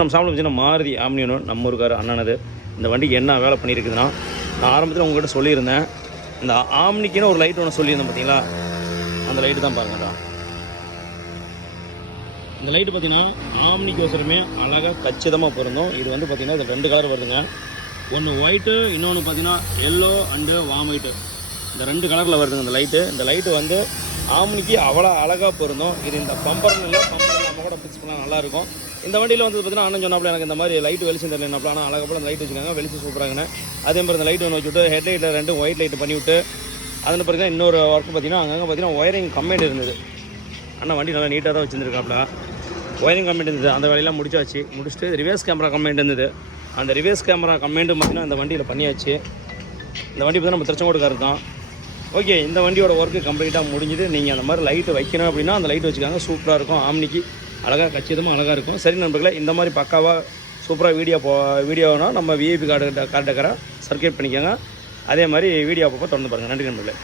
நம்ம சாப்பிட பார்த்தீங்கன்னா மாருதி ஆம்னியோ நம்ம ஊருக்கார் அண்ணனது. இந்த வண்டிக்கு என்ன வேலை பண்ணியிருக்குதுன்னா, நான் ஆரம்பத்தில் உங்கள்கிட்ட சொல்லியிருந்தேன், இந்த ஆம்னிக்குன்னு ஒரு லைட் ஒன்று சொல்லியிருந்தேன் பார்த்தீங்களா, அந்த லைட்டு தான் பாருங்கடா. இந்த லைட்டு பார்த்தீங்கன்னா ஆம்னிக்கு அவசரமே அழகாக கச்சிதமாக பொருந்தும். இது வந்து பார்த்தீங்கன்னா இது 2 கலர் வருதுங்க. ஒன்று ஒயிட்டு, இன்னொன்று பார்த்தீங்கன்னா எல்லோ அண்டு வாம் ஒயிட்டு. இந்த 2 கலரில் வருதுங்க இந்த லைட்டு. இந்த லைட்டு வந்து ஆம்னிக்கு அவ்வளோ அழகாக பொருந்தும். இது இந்த பம்பர்னு இல்லை, பம்பர் நம்ம கூட ஃபிக்ஸ் பண்ணால் நல்லாயிருக்கும். இந்த வண்டியில் வந்து பார்த்தீங்கன்னா அண்ணன் சொன்னாப்புல எனக்கு இந்த மாதிரி லைட்டு வெளிச்சம் தெரியலனாப்புல, ஆனால் அழகாக அந்த லைட் வச்சுக்காங்க, வெளிச்சம் சூப்பராங்கண்ணே. அதே மாதிரி இந்த லைட் ஒன்று வச்சுவிட்டு ஹெட்லைட்டில் 2 ஒயிட் லைட்டு பண்ணிவிட்டு, அதில் பார்த்தீங்கன்னா இன்னொரு ஒர்க்கு பார்த்தீங்கன்னா அங்கங்கே பார்த்தீங்கன்னா ஒயரிங் கம்ப்ளைண்ட் இருந்தது. ஆனால் வண்டி நல்லா நீட்டாக தான் வச்சுருந்துருக்காப்புல. ஒயரிங் கம்ப்ளைண்ட் இருந்தது, அந்த வேலையெல்லாம் முடிச்சுட்டு ரிவர்ஸ் கேமரா கம்ப்ளைண்ட் இருந்தது. அந்த ரிவர்ஸ் கேமரா கம்ப்ளைண்ட்டும் பார்த்தீங்கன்னா இந்த வண்டியில் பண்ணியாச்சு. இந்த வண்டி பார்த்தா நம்ம திருச்செங்கோடுக்காரர் தான். ஓகே, இந்த வண்டியோட ஒர்க்கு கம்ப்ளீட்டாக முடிஞ்சுது. நீங்கள் அந்த மாதிரி லைட்டு வைக்கணும் அப்படின்னா அந்த லைட் வச்சுக்காங்க, சூப்பராக இருக்கும். ஆம்னிக்கு அழகாக கச்சிதமாக அழகாக இருக்கும். சரி நண்பர்களே, இந்த மாதிரி பக்காவாக சூப்பராக வீடியோனா நம்ம விஐபி கார்டு கார்டுக்கார சர்க்கியூட் பண்ணிக்கோங்க. அதே மாதிரி வீடியோ அப்பப்போ தொடர்ந்து பாருங்கள். நன்றி நண்பர்களே.